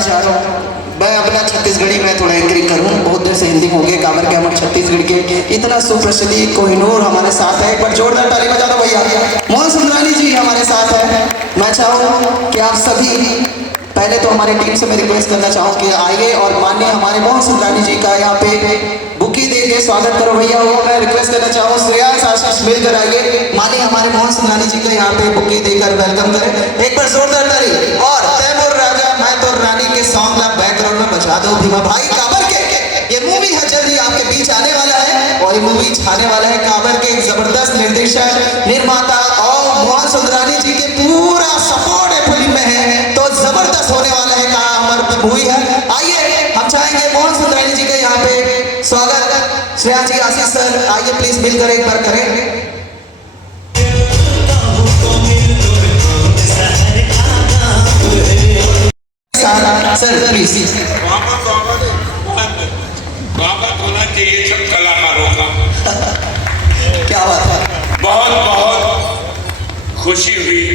चाह रहा हूँ मैं अपना छत्तीसगढ़ी में थोड़ा एंकरिंग करूँ। बहुत देर से हिंदी हो गए काबर के हम छत्तीसगढ़ के इतना सुप्रसिद्ध कोहिनूर हमारे साथ है। एक बार जोरदार ताली बजा दो भैया। मोहन सुंदरानी जी हमारे साथ है। मैं चाहूँ कि आप सभी पहले तो हमारी टीम से मैं रिक्वेस्ट करना चाहूँ कि आइए और माननीय हमारे मोहन सुंदरानी जी का यहाँ पे बुकी दे के स्वागत करो भैया। वो मैं रिक्वेस्ट करना चाहूँ श्रेयांश आशीष मिलकर आइए माननीय हमारे मोहन सुंदरानी जी का यहाँ पे बुकी देकर वेलकम करें। एक बार जोरदार ताली। और तैमूर राजा मैं तो रानी के सॉन्ग ला बैकग्राउंड में बजा दो भीमा भाई। काबर के ये मूवी है जल्दी आपके बीच आने वाला है और ये मूवी छाने वाला है। काबर के एक जबरदस्त निर्देशक निर्माता और मोहन सुंदरानी जी के पूरा सपोर्ट है फिल्म में है तो जबरदस्त होने वाला है का हमारी मूवी है। आइए हम चाहेंगे मोहन सुंदरानी जी का यहाँ पे स्वागत। श्रेयांश जी आशीष सर आइए प्लीज मिलकर एक बार करें। सर प्लीज स्वागत होना चाहिए सब कलाकारों का। क्या बात है। बहुत बहुत खुशी हुई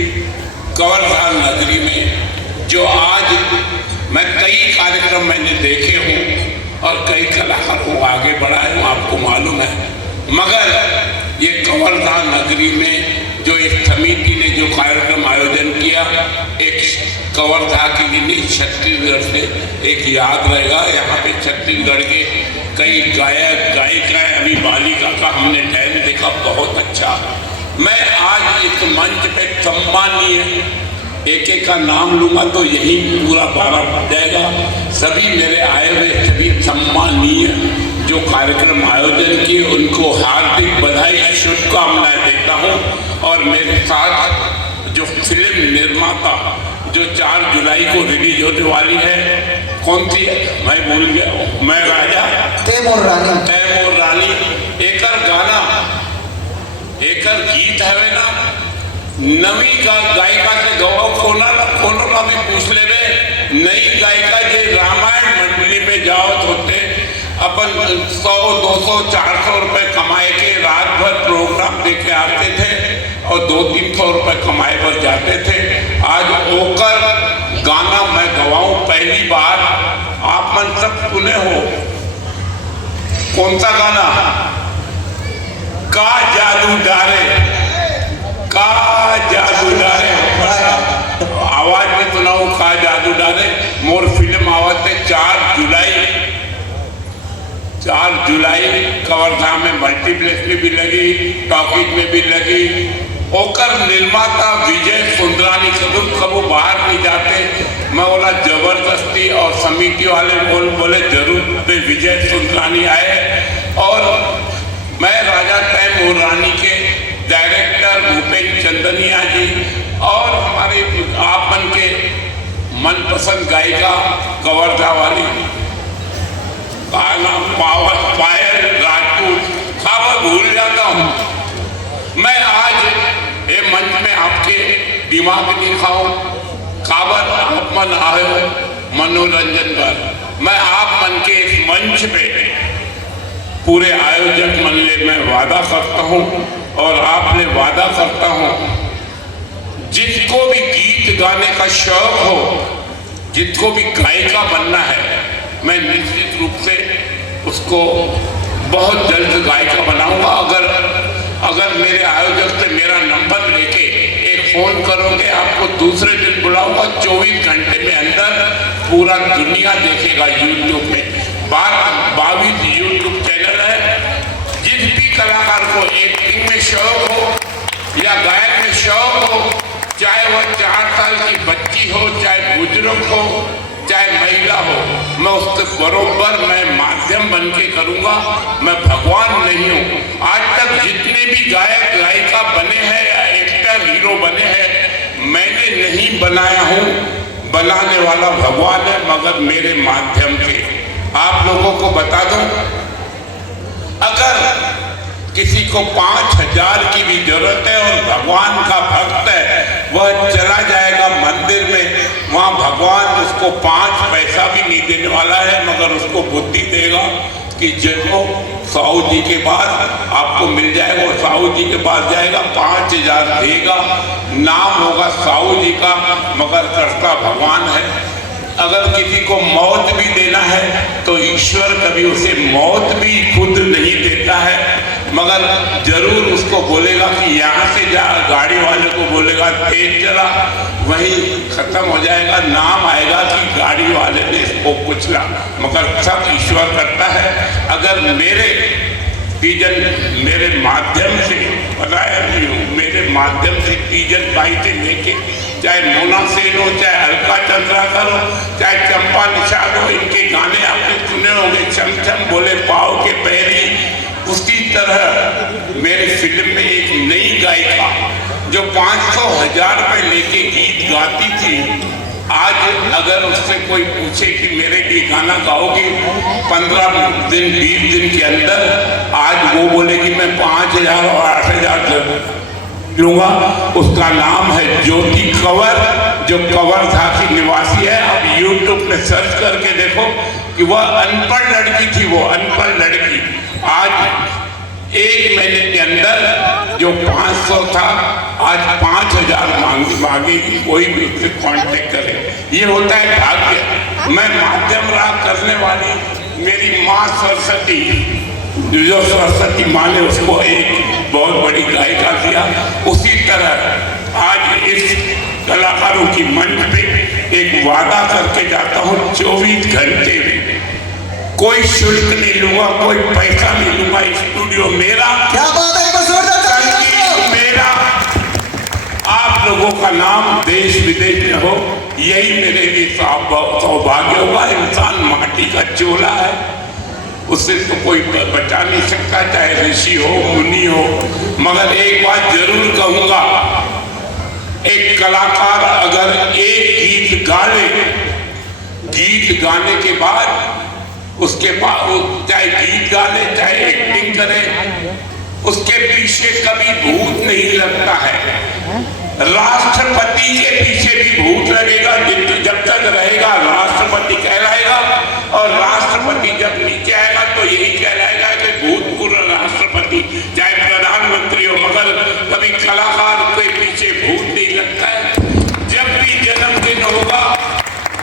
कवर्धार नगरी में जो आज मैं कई कार्यक्रम मैंने देखे हूँ और कई कलाकारों को आगे बढ़ाए हूँ आपको मालूम है। मगर ये कवर्धार नगरी में जो एक समिति ने जो कार्यक्रम आयोजन किया एक कवर्धा के लिए छत्तीसगढ़ से एक याद रहेगा। यहाँ पे छत्तीसगढ़ के कई गायक गायिकाएं अभी बालिका का हमने टैल देखा बहुत अच्छा। मैं आज इस मंच पे सम्मानीय एक एक का नाम लूंगा तो यही पूरा 12 बज जाएगा। सभी मेरे आए हुए सभी सम्मानीय जो कार्यक्रम आयोजन किए उनको हार्दिक बधाई शुभकामनाएं देता हूँ। और मेरे साथ जो फिल्म निर्माता जो 4 जुलाई को रिलीज होने वाली है कौन सी है मैं भूल गया मैं राजा तैमूर रानी एकर गाना एकर गीत है ना नवी का गायिका से गवाह कोनो ना भी पूछ ले नई गायिका जे रामायण मंडली में जावत होते अपन 100 200 400 रुपए कमाए के रात भर प्रोग्राम देखे आते थे और 200-300 रुपए कमाए पर जाते थे। आज ओकर गाना मैं गवाऊं पहली बार आप मन सब सुने हो। कौन सा गाना का जादू डारे आवाज में सुनाऊ का जादू डारे मोर फिल्म आवत है 4 जुलाई कवर्धा में मल्टीप्लेक्स में भी लगी टॉकीज में भी लगी। ओकर निर्माता विजय सुंदरानी कबू बाहर नहीं जाते मैं बोला जबरदस्ती और समिति वाले बोले जरूर पे विजय सुंदरानी आए और मैं राजा तैमूर रानी के डायरेक्टर भूपेंद्र चंदनिया जी और हमारे आपन के मनपसंद गायिका कवर्धा वाली पायल राजपूत खावा भूल जाता हूँ। मैं आज ये मंच में आपके दिमाग दिखाऊं काबर आप मन आए मनोरंजन पर मैं आप मन के इस मंच पे पूरे आयोजक मन ले मैं वादा करता हूँ और आपने वादा करता हूँ जिसको भी गीत गाने का शौक हो जिसको भी गायिका बनना है मैं निश्चित रूप से उसको बहुत जल्द गायिका बनाऊंगा। अगर मेरे आयोजक से मेरा नंबर लेके एक फोन करोगे आपको दूसरे दिन बुलाऊंगा। 24 घंटे में अंदर पूरा दुनिया देखेगा यूट्यूब में 22 यूट्यूब चैनल है। जिस भी कलाकार को एक्टिंग में शौक हो या गायक में शौक हो चाहे वह 4 साल की बच्ची हो चाहे बुजुर्ग हो चाहे महिला हो मैं उसके बरोबर मैं माध्यम बन के करूँगा। मैं भगवान नहीं हूँ। आज तक जितने भी गायक गायिका बने हैं या एक्टर हीरो बने हैं मैंने नहीं बनाया हूँ बनाने वाला भगवान है। मगर मेरे माध्यम से आप लोगों को बता दूं अगर किसी को 5,000 की भी जरूरत है और भगवान का भक्त है वह चला जाएगा मंदिर में वहाँ भगवान उसको 5 पैसा भी नहीं देने वाला है मगर उसको बुद्धि देगा कि जब साहू जी के पास आपको मिल जाएगा और साहू जी के पास जाएगा 5,000 देगा नाम होगा साहू जी का मगर करता भगवान है। अगर किसी को मौत भी देना है तो ईश्वर कभी उसे मौत भी खुद नहीं देता है, मगर जरूर उसको बोलेगा कि यहाँ से जा, गाड़ी वाले को बोलेगा तेज चला, वहीं खत्म हो जाएगा, नाम आएगा कि गाड़ी वाले ने इसको कुचला, मगर सब ईश्वर करता है। अगर मेरे तीजन मेरे माध्यम से बताया नहीं हूँ, मेरे माध्यम से तीजन भाई से लेके चाहे मोना सेन हो, चाहे अलका चंद्राकर हो, चाहे चंपा निषाद हो, इनके गाने आपने सुने होंगे, छम छम बोले पाँव के पैरी। उसी तरह मेरे फिल्म में एक नई गायिका जो 500,000 रुपये लेके गीत गाती थी, आज अगर उससे कोई पूछे कि मेरे लिए गाना गाओगे 15 दिन 20 दिन के अंदर, आज वो बोलेगी मैं 5,000 और 8,000 लूंगा। उसका नाम है ज्योति कंवर, जो कवर्धा की निवासी है। अब YouTube पे सर्च करके देखो कि वह अनपढ़ लड़की थी, वो अनपढ़ लड़की आज 1 महीने के अंदर जो 500 था आज 5,000 मांगेगी, कोई भी उससे कांटेक्ट करे। ये होता है भाग्य। मैं माध्यम राग करने वाली मेरी माँ सरस्वती, जो सरस्वती माँ ने उसको एक बहुत बड़ी गायिका दिया, उसी तरह आज इस कलाकारों की मंच पे एक वादा करके जाता हूँ, 24 घंटे में कोई शुल्क नहीं लूंगा, कोई पैसा नहीं लूंगा। स्टूडियो मेरा, क्या बात है, संगीत मेरा, आप लोगों का नाम देश विदेश में हो, यही मेरे लिए सौभाग्य होगा। इंसान माटी का चोला है, उससे तो कोई बचा नहीं सकता, चाहे ऋषि हो मुनि हो। मगर एक बात जरूर कहूंगा, एक कलाकार अगर एक गीत गा ले, गीत गाने के बाद उसके बाद चाहे गीत गा ले चाहे एक्टिंग करे, उसके पीछे कभी भूत नहीं लगता है। राष्ट्रपति के पीछे भी भूत लगेगा, जब तक रहेगा राष्ट्रपति कहलाएगा, और राष्ट्रपति जब नीचे आएगा तो यही कहलाएगा कि भूतपूर्व राष्ट्रपति, चाहे प्रधानमंत्री हो, मगर कभी कलाकार के पीछे भूत नहीं लगता है। जब भी जन्मदिन होगा,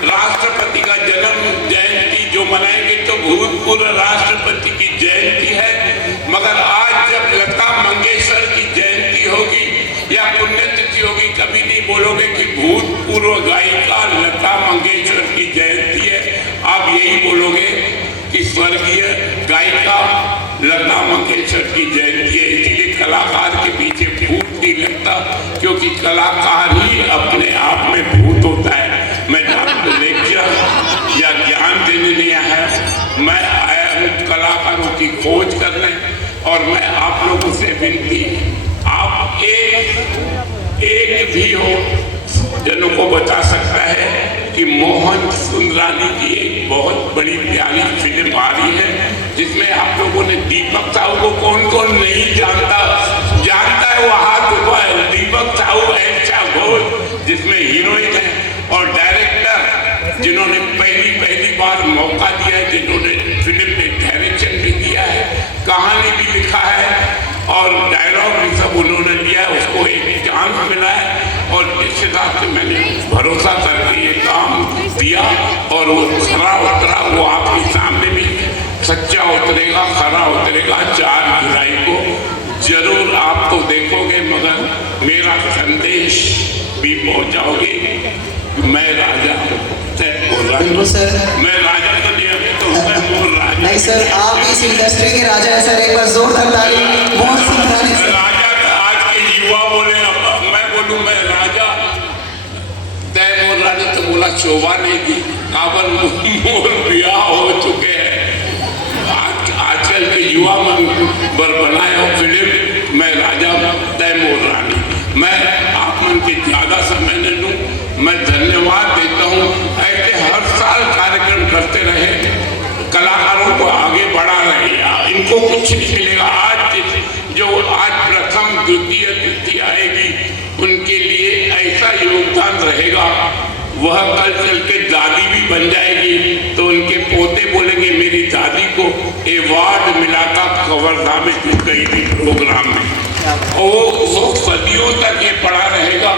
राष्ट्रपति का जन्म जयंती जो मनाएंगे तो भूतपूर्व राष्ट्रपति की जयंती है, मगर आज जब लता मंगेशकर की जयंती होगी या पुण्यतिथि होगी, कभी नहीं बोलोगे कि भूतपूर्व गायिका लता मंगेशकर की जयंती है। आप यही बोलोगे कि स्वर्गीय गायिका लता मंगेशकर की जयंती है। इसीलिए कलाकार के पीछे भूत नहीं लगता, क्योंकि कलाकार ही अपने आप में भूत होता है। मैं आपको लेक्चर या ज्ञान देने नहीं आया, मैं आया हूँ कलाकारों की खोज करने। और मैं आप लोगों से विनती, आप एक भी हो जनों को बता सकता है कि मोहन सुंदरानी की एक बहुत बड़ी प्यारी फिल्म आ रही है, जिसमें आप लोगों ने दीपक साहू को कौन कौन नहीं जानता है वो हाथ उठाए। दीपक साहू ऐसा घोष जिसमें हीरोइन है, और डायरेक्टर जिन्होंने पहली बार मौका दिया है, जिन्होंने फिल्म में डायरेक्शन भी दिया है, कहानी भी लिखा है और डायलॉग भी सब उन्होंने दिया है। उसको एक चांस मिला है, और जिस हिसाब से मैंने भरोसा करके ये काम दिया और वो खरा उतरा, वो आपके सामने भी सच्चा उतरेगा, खरा उतरेगा। 4 जुलाई को जरूर आप तो देखोगे, मगर मेरा संदेश भी पहुंचाओगे। मैं राजा बिल्कुल सर, मैं राजा तो नहीं, अभी तो मैं बोल राजा नहीं सर, आप इस इंडस्ट्री के राजा है सर। एक बार जोरदार ताली मोहन सुंदरानी सर। राजा आज के युवा बोले, मैं बोलूं मैं राजा, तय मोर राजा तो बोला शोभा नहीं की, काबल मोर ब्याह हो चुके हैं। आजकल के युवा मन पर बनाया फिल्म मैं राजा तय मोर रानी। मैं आप मन के ज्यादा समय न लूं, मैं धन्यवाद देता हूं। ऐसे हर साल कार्यक्रम करते रहे, कलाकारों को आगे बढ़ा रहे, इनको कुछ नहीं मिलेगा। जो आज प्रथम द्वितीय तृतीय आएगी, उनके लिए ऐसा योगदान रहेगा, वह कल चल के दादी भी बन जाएगी, तो उनके पोते बोलेंगे मेरी दादी को अवार्ड मिला था कवर्धा में गई थी प्रोग्राम में। वो सदियों तक ये पड़ा रहेगा।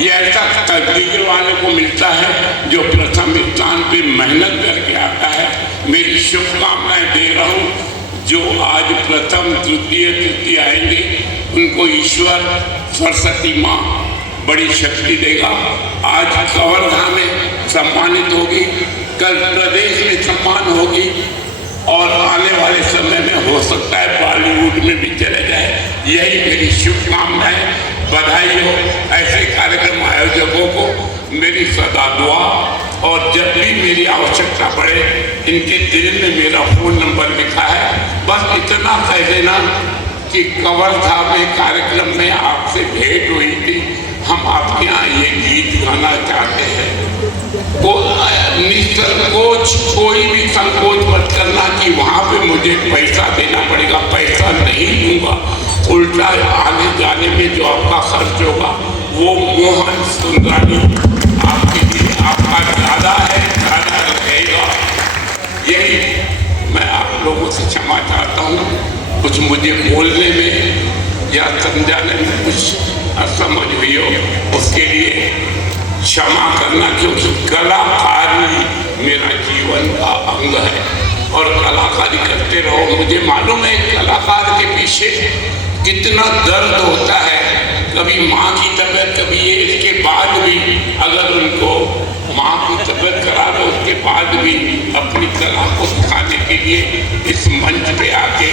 ये ऐसा तकदीर वाले को मिलता है जो प्रथम स्थान पे मेहनत करके आता है। मेरी शुभकामनाएं दे रहा हूँ। जो आज प्रथम द्वितीय तृतीय आएंगे उनको ईश्वर सरस्वती माँ बड़ी शक्ति देगा। आज कवर्धा में सम्मानित होगी, कल प्रदेश में सम्मान होगी और आने वाले समय में हो सकता है बॉलीवुड में भी चले जाए। यही मेरी शुभकामनाएं, बधाई हो। ऐसे कार्यक्रम आयोजकों को मेरी सदा दुआ, और जब भी मेरी आवश्यकता पड़े इनके दिल में मेरा फ़ोन नंबर लिखा है। बस इतना कह देना कि कवर्धा में कार्यक्रम में आपसे भेंट हुई थी, हम आपके यहाँ ये गीत गाना चाहते हैं। वो निसंकोच, कोई भी संकोच मत करना कि वहाँ पे मुझे पैसा देना पड़ेगा। पैसा नहीं दूंगा, उल्टा आने जाने में जो आपका खर्च होगा वो मोहन सुंदरानी आपके लिए आपका ज़्यादा है, ज़्यादा रहेगा। यही मैं आप लोगों से क्षमा चाहता हूँ। कुछ मुझे बोलने में या समझाने में कुछ असमझ हुई हो, उसके लिए क्षमा करना, क्योंकि कलाकारी मेरा जीवन का अंग है और कलाकारी करते रहो। मुझे मालूम है कलाकार के पीछे कितना दर्द होता है। कभी माँ की तबीयत, कभी ये, इसके बाद भी अगर उनको माँ की तबीयत खराब है उसके बाद भी अपनी कला को सिखाने के लिए इस मंच पे आके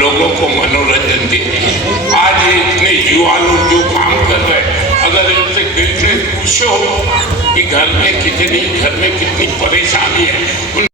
लोगों को मनोरंजन देते हैं। आज इतने युवा लोग जो काम कर रहे हैं, अगर इनसे दिल से पूछो कि घर में कितनी परेशानी है,